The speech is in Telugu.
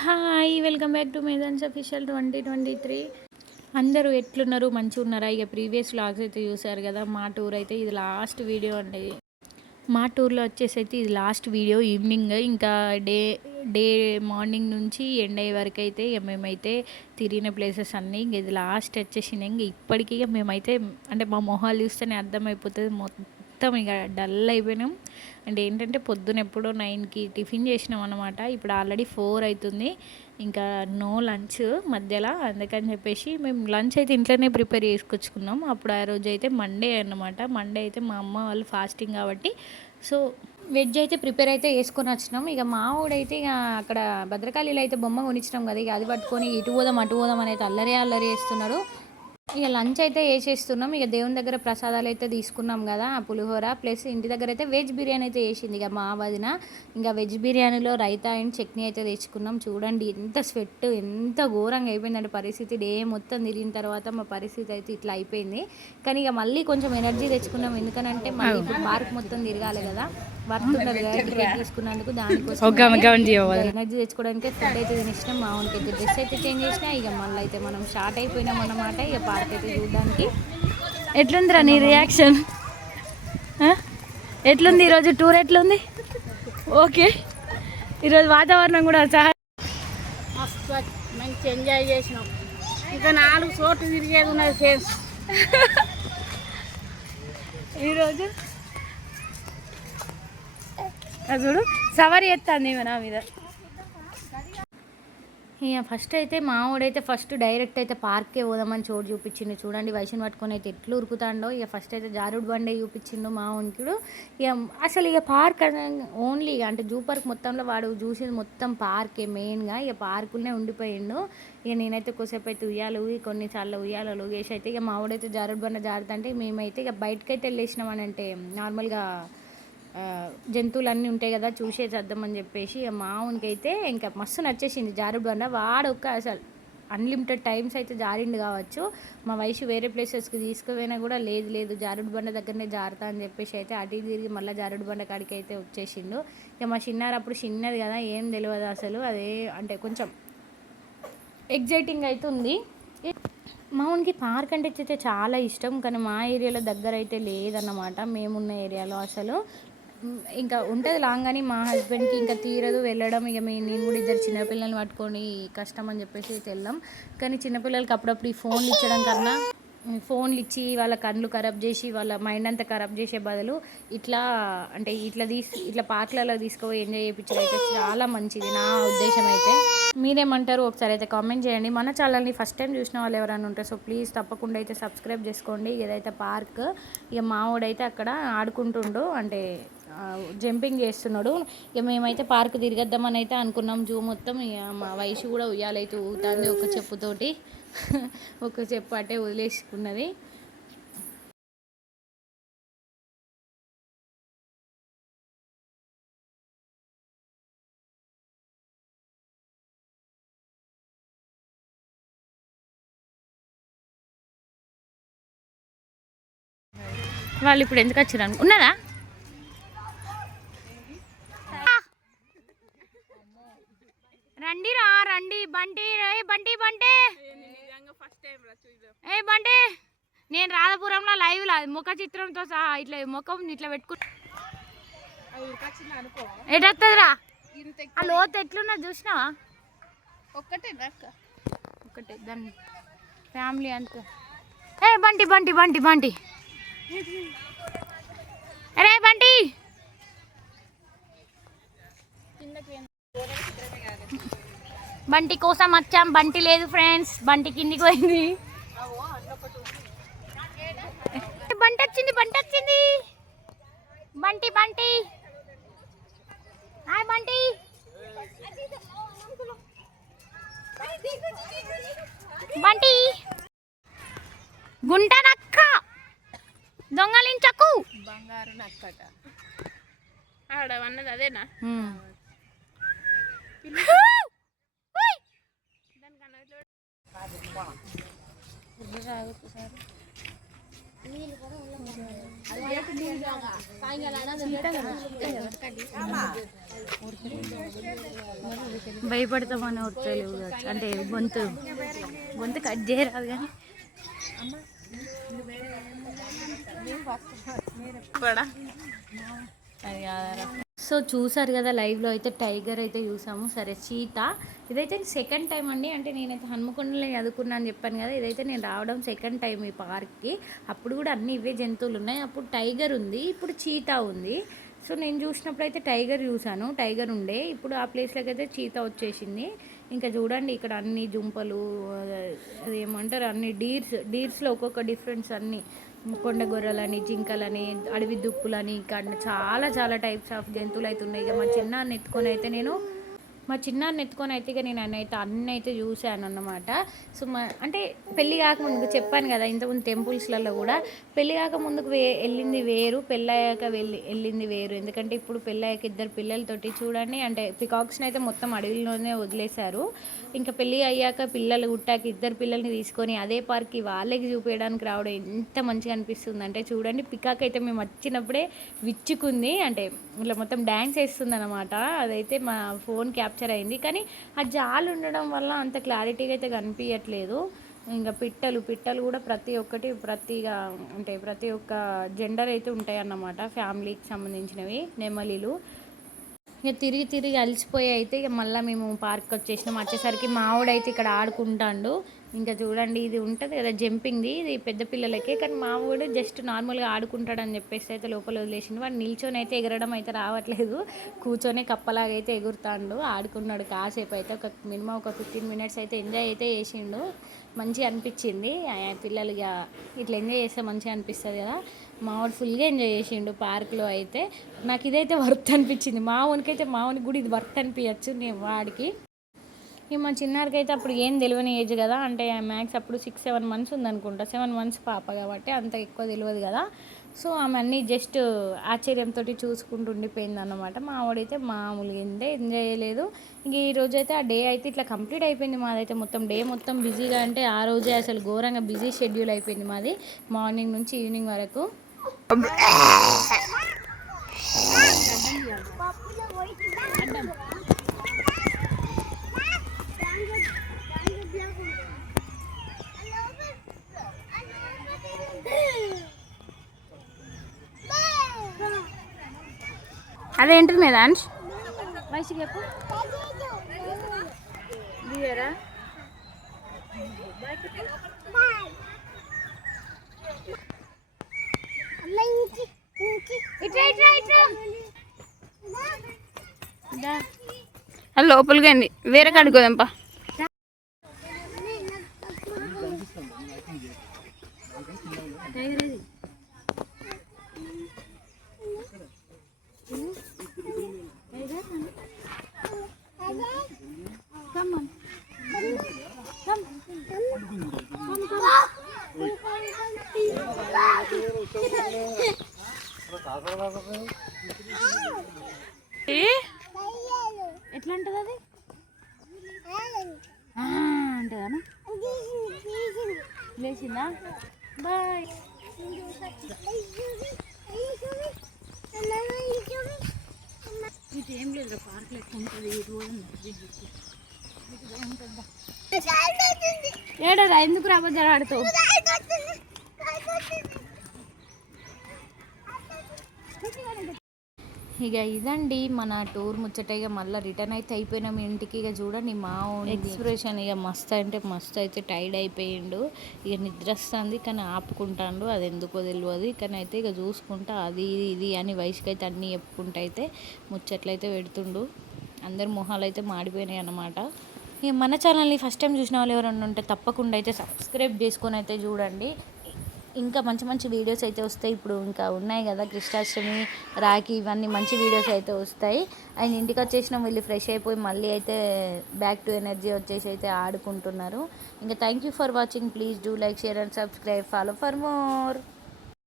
Hi welcome back to Medhan's official 2023. అందరూ ఎట్లున్నారు, మంచిగా ఉన్నారా? ఇక ప్రీవియస్ వ్లాగ్స్ అయితే చూసారు కదా. మా టూర్ అయితే ఇది లాస్ట్ వీడియో అండి. మా టూర్లో వచ్చేసి అయితే ఇది లాస్ట్ వీడియో. ఈవినింగ్ ఇంకా డే డే మార్నింగ్ నుంచి ఎండ్ అయ్యే వరకు అయితే ఇక మేమైతే తిరిగిన ప్లేసెస్ అన్నీ ఇంక ఇది లాస్ట్ వచ్చేసింది. ఇంక ఇప్పటికీ ఇక మేమైతే అంటే మా మొహాలు చూస్తేనే అర్థమైపోతుంది, మొత్తం ఇక డల్ అయిపోయినాం. అంటే ఏంటంటే పొద్దున ఎప్పుడో 9కి టిఫిన్ చేసినాం అనమాట. ఇప్పుడు ఆల్రెడీ 4 అవుతుంది. ఇంకా నో లంచ్ మధ్యలో, అందుకని చెప్పేసి మేము లంచ్ అయితే ఇంట్లోనే ప్రిపేర్ చేసుకొచ్చుకున్నాం. అప్పుడు ఆ రోజు అయితే మండే అన్నమాట. మండే అయితే మా అమ్మ వాళ్ళు ఫాస్టింగ్ కాబట్టి సో వెజ్ అయితే ప్రిపేర్ అయితే వేసుకొని వచ్చినాం. ఇక మా ఊడైతే ఇక అక్కడ భద్రకాళిలో అయితే బొమ్మ కొనిచ్చినాం కదా, ఇక అది పట్టుకొని ఇటు పోదాం అటు పోదాం అనేది అల్లరి అల్లరి చేస్తున్నాడు. ఇక లంచ్ అయితే వేసేస్తున్నాం. ఇక దేవుని దగ్గర ప్రసాదాలు అయితే తీసుకున్నాం కదా, పులిహోర ప్లస్ ఇంటి దగ్గర అయితే వెజ్ బిర్యానీ అయితే వేసింది ఇక మా వదిన. ఇంకా వెజ్ బిర్యానీలో రైతా అండ్ చట్నీ అయితే తెచ్చుకున్నాం. చూడండి ఎంత స్వెట్, ఎంత ఘోరంగా అయిపోయిందంటే పరిస్థితి. డే మొత్తం తిరిగిన తర్వాత మా పరిస్థితి అయితే ఇట్లా అయిపోయింది. కానీ ఇక మళ్ళీ కొంచెం ఎనర్జీ తెచ్చుకున్నాం. ఎందుకనంటే మళ్ళీ ఇప్పుడు పార్క్ మొత్తం తిరగాలి కదా, వర్త్ ఉండదు కదా టికెట్ తీసుకున్నందుకు. దానికోసం ఎనర్జీ తెచ్చుకోవడానికి ఫుడ్ అయితే తినేసినాం. మా వానికి అయితే డ్రెస్ అయితే చేంజ్ చేసినా. ఇక మళ్ళీ అయితే మనం స్టార్ట్ అయిపోయినాం అన్నమాట. ఇక పార్క్ అయితే చూడడానికి. ఎట్లుందిరా నీ రియాక్షన్? ఎట్లుంది ఈరోజు టూర్? ఎట్లుంది? ఓకే, ఈరోజు వాతావరణం కూడా చాలా మస్తు మంచి ఎంజాయ్ చేసినాం. ఇంకా 4 చోట్లు తిరిగేది ఉన్నది ఫ్రెండ్స్. ఈరోజు చూడు సవారీ ఎత్తాంది నా మీద. ఇక ఫస్ట్ అయితే మా వాడైతే ఫస్ట్ డైరెక్ట్ అయితే పార్కే పోదామని చోటు చూపించిండు. చూడండి వయసుని పట్టుకొని అయితే ఎట్లు ఉరుకుతాడో. ఇక ఫస్ట్ అయితే జారుడు బండే చూపించిండు మా వానికి. ఇక అసలు ఇక పార్క్ ఓన్లీ అంటే జూ పార్క్ మొత్తంలో వాడు చూసేది మొత్తం పార్కే మెయిన్గా. ఇక పార్కులనే ఉండిపోయిండు. ఇక నేనైతే కొద్దిసేపు అయితే ఉయ్యాలు కొన్నిసార్లు ఉయ్యాలు ఊగేసి అయితే ఇక మా వాడైతే జారుడు బండ జారుతుంటే మేమైతే ఇక బయటకైతే వెళ్ళేసినాం. అని అంటే నార్మల్గా జంతువులన్నీ ఉంటాయి కదా చూసేసేద్దామని చెప్పేసి మా అయితే ఇంకా మస్తు నచ్చేసింది జారుడు బండ. వాడు అసలు అన్లిమిటెడ్ టైమ్స్ అయితే జారిండు కావచ్చు. మా వయసు వేరే ప్లేసెస్కి తీసుకుపోయినా కూడా లేదు లేదు జారుడు బండ దగ్గరనే జారుతా అని చెప్పేసి అయితే అటు తిరిగి మళ్ళీ జారుడు బండ కాడికి అయితే వచ్చేసిండు. ఇక మా చిన్నారు అప్పుడు చిన్నది కదా, ఏం తెలియదు అసలు. అదే అంటే కొంచెం ఎగ్జైటింగ్ అయితే ఉంది. మా ఊనికి పార్క్ అంటే అయితే చాలా ఇష్టం, కానీ మా ఏరియాలో దగ్గర అయితే లేదన్నమాట. మేమున్న ఏరియాలో అసలు ఇంకా ఉంటుంది లాంగ్ అని మా హస్బెండ్కి ఇంకా తీరదు వెళ్ళడం. ఇక నేను కూడా ఇద్దరు చిన్నపిల్లల్ని పట్టుకొని కష్టం అని చెప్పేసి వెళ్ళాం. కానీ చిన్నపిల్లలకి అప్పుడప్పుడు ఈ ఫోన్లు ఇచ్చడం కన్నా, ఫోన్లు ఇచ్చి వాళ్ళ కళ్ళు ఖరాబ్ చేసి వాళ్ళ మైండ్ అంతా ఖరాబ్ చేసే బదులు ఇట్లా అంటే ఇట్లా పార్క్లలో తీసుకుపోయి ఎంజాయ్ చేయించడం అయితే చాలా మంచిది నా ఉద్దేశం అయితే. మీరేమంటారు ఒకసారి అయితే కామెంట్ చేయండి. మన ఛానల్ని ఫస్ట్ టైం చూసిన వాళ్ళు ఎవరైనా ఉంటే సో ప్లీజ్ తప్పకుండా అయితే సబ్స్క్రైబ్ చేసుకోండి. ఏదైతే పార్క్ ఇక మావాడైతే అక్కడ ఆడుకుంటుండు, అంటే జంపింగ్ చేస్తున్నాడు. ఇక మేమైతే పార్క్ తిరిగేద్దామని అయితే అనుకున్నాం. జూ మొత్తం ఇక మా వయసు కూడా ఉయ్యాలైతే ఊగుతుంది ఒక చెప్పుతోటి. ఒక చెప్పు అటే వదిలేసుకున్నది. వాళ్ళు ఇప్పుడు ఎందుకు వచ్చారు ఉన్నదా? రండి రా రండి బంటి, బంటి బంటి, ఏ బంటి. నేను రాధాపురంలో లైవ్ ముఖ చిత్రంతో సహా ఇట్లా ముఖం ఇట్లా పెట్టుకున్నా. ఎటొస్తుందిరా ఆ లోతు ఎట్లున్నా చూసినావా? ఒక్కటే దాన్ని ఫ్యామిలీ అంతా. ఏ బంటి బంటి బంటి బంటి, అరే బంటి. బంటి కోసం వచ్చాం, బంటి లేదు ఫ్రెండ్స్, బంటి కిందికి పోయింది. బంటి వచ్చింది, బంటి వచ్చింది. బంటి బంటి, హాయ్ బంటి. బంటి గుంట నక్క, దొంగలించకు. బంగారు నక్కట ఆడ అన్నది అదేనా? భయపడతామని ఉడతలేవు కావచ్చు, అంటే గొంతు గొంతు కట్ చేయరాదు కానీ సో చూసారు కదా లైవ్లో అయితే టైగర్ అయితే చూసాము. సరే చీతా ఇదైతే సెకండ్ టైం అండి, అంటే నేనైతే హన్మకొండలో చదువుకున్నా అని చెప్పాను కదా, ఇదైతే నేను రావడం సెకండ్ టైం ఈ పార్క్కి. అప్పుడు కూడా అన్ని ఇవే జంతువులు ఉన్నాయి, అప్పుడు టైగర్ ఉంది, ఇప్పుడు చీతా ఉంది. సో నేను చూసినప్పుడు అయితే టైగర్ చూసాను, టైగర్ ఉండే, ఇప్పుడు ఆ ప్లేస్లోకి అయితే చీతా వచ్చేసింది. ఇంకా చూడండి ఇక్కడ అన్ని జుంపలు, ఏమంటారు అన్ని డీర్స్లో ఒక్కొక్క డిఫరెన్స్, అన్ని కొండ గొర్రెలని, జింకలని, అడవి దుప్పులని, ఇక్కడ చాలా చాలా టైప్స్ ఆఫ్ జంతువులు అయితే ఉన్నాయి. ఇక మా చిన్నాన్ని ఎత్తుకొని అయితే ఇక నేను అన్నీ అయితే చూశాను అన్నమాట. సో అంటే పెళ్ళి కాకముందుకు చెప్పాను కదా ఇంతకుముందు టెంపుల్స్లలో కూడా, పెళ్ళి కాకముందుకు వెళ్ళింది వేరు, పెళ్ళయ్యాక వెళ్ళింది వేరు. ఎందుకంటే ఇప్పుడు పెళ్ళయ్యాక 2 పిల్లలతోటి చూడండి, అంటే పికాక్స్ని అయితే మొత్తం అడవిలోనే వదిలేశారు. ఇంకా పెళ్ళి అయ్యాక పిల్లలు పుట్టాక 2 పిల్లల్ని తీసుకొని అదే పార్క్కి వాళ్ళకి చూపించడానికి రావడం ఎంత మంచిగా అనిపిస్తుంది అంటే చూడండి. పికాక్ అయితే మేము వచ్చినప్పుడే విచ్చుకుంది, అంటే ఇట్లా మొత్తం డ్యాన్స్ వేస్తుంది అనమాట. అదైతే మా ఫోన్ క్యాప్చర్ అయింది, కానీ ఆ జాలు ఉండడం వల్ల అంత క్లారిటీగా అయితే కనిపించట్లేదు. ఇంకా పిట్టలు కూడా ప్రతి ఒక్క జెండర్ అయితే ఉంటాయి అన్నమాట, ఫ్యామిలీకి సంబంధించినవి. నెమలిలు ఇక తిరిగి అలసిపోయి అయితే ఇక మళ్ళీ మేము పార్క్ వచ్చేసరికి మావాడైతే ఇక్కడ ఆడుకుంటాడు. ఇంకా చూడండి ఇది ఉంటుంది కదా జంపింగ్ది, ఇది పెద్ద పిల్లలకే, కానీ మావాడు జస్ట్ నార్మల్గా ఆడుకుంటాడని చెప్పేసి అయితే లోపల వదిలేసిండు. వాడు నిల్చొని అయితే ఎగరడం అయితే రావట్లేదు, కూర్చొని కప్పలాగా అయితే ఎగురుతాడు, ఆడుకున్నాడు కాసేపు అయితే. మినిమం ఒక 15 మినిట్స్ అయితే ఎంజాయ్ అయితే చేసిండు, మంచిగా అనిపించింది. పిల్లలుగా ఇట్లా ఎంజాయ్ చేస్తే మంచిగా అనిపిస్తుంది కదా. మావాడు ఫుల్గా ఎంజాయ్ చేసిండు పార్క్లో అయితే. నాకు ఇదైతే వర్త్ అనిపించింది, మావానికి కూడా ఇది వర్త్ అనిపించచ్చు వాడికి. ఇక మా చిన్నారికి అయితే అప్పుడు ఏం తెలియని ఏజ్ కదా, అంటే మ్యాక్స్ అప్పుడు 6-7 మంత్స్ ఉందనుకుంటా, 7 మంత్స్ పాప కాబట్టి అంత ఎక్కువ తెలియదు కదా. సో ఆమె అన్నీ జస్ట్ ఆశ్చర్యంతో చూసుకుంటూ ఉండిపోయింది అన్నమాట. మా వాడైతే మామూలుగా ఎంజాయ్ చేయలేదు. ఇంక ఈ రోజు అయితే ఆ డే అయితే ఇట్లా కంప్లీట్ అయిపోయింది మాదైతే. మొత్తం డే మొత్తం బిజీగా, అంటే ఆ రోజే అసలు ఘోరంగా బిజీ షెడ్యూల్ అయిపోయింది మాది, మార్నింగ్ నుంచి ఈవినింగ్ వరకు. అదేంటిది మేదాంష్ వయసు చెప్పు దియరా. లోపలికి అండి, వేరే కడుకోదంపా. ఎట్లా ఉంటుంది అది అంటేదానా లేచిందా? బాయ్. ఇది ఏం లేదు, పార్క్ లెక్క ఉంటుంది, ఏడరా ఎందుకు రాబోద్దారు ఆడుతూ. ఇక ఇదండి మన టూర్ ముచ్చట. ఇక మళ్ళీ రిటర్న్ అయితే అయిపోయినాం ఇంటికి. ఇక చూడండి మా ఎక్స్ప్రెషన్ ఇక మస్తు అంటే మస్తు అయితే టైర్డ్ అయిపోయిండు, ఇక నిద్ర వస్తుంది కానీ ఆపుకుంటాడు, అది ఎందుకో తెలియదు. కానీ అయితే ఇక చూసుకుంటా అది ఇది అని వయసుకి అయితే అన్నీ చెప్పుకుంటూ అయితే ముచ్చట్లు అయితే పెడుతుండు. అందరు మొహాలు అయితే మాడిపోయినాయి అన్నమాట. ఇక మన ఛానల్ని ఫస్ట్ టైం చూసిన వాళ్ళు ఎవరైనా ఉంటే తప్పకుండా అయితే సబ్స్క్రైబ్ చేసుకొని అయితే చూడండి. ఇంకా మంచి మంచి వీడియోస్ అయితే వస్తాయి. ఇప్పుడు ఇంకా ఉన్నాయి కదా కృష్ణాష్టమి, రాఖీ, ఇవన్నీ మంచి వీడియోస్ అయితే వస్తాయి. ఆయన ఇంటికి వచ్చేసినాం, వెళ్ళి ఫ్రెష్ అయిపోయి మళ్ళీ అయితే బ్యాక్ టు ఎనర్జీ వచ్చేసి అయితే ఆడుకుంటున్నారు. ఇంకా thank you for watching. Please do like, share and subscribe. Follow for more.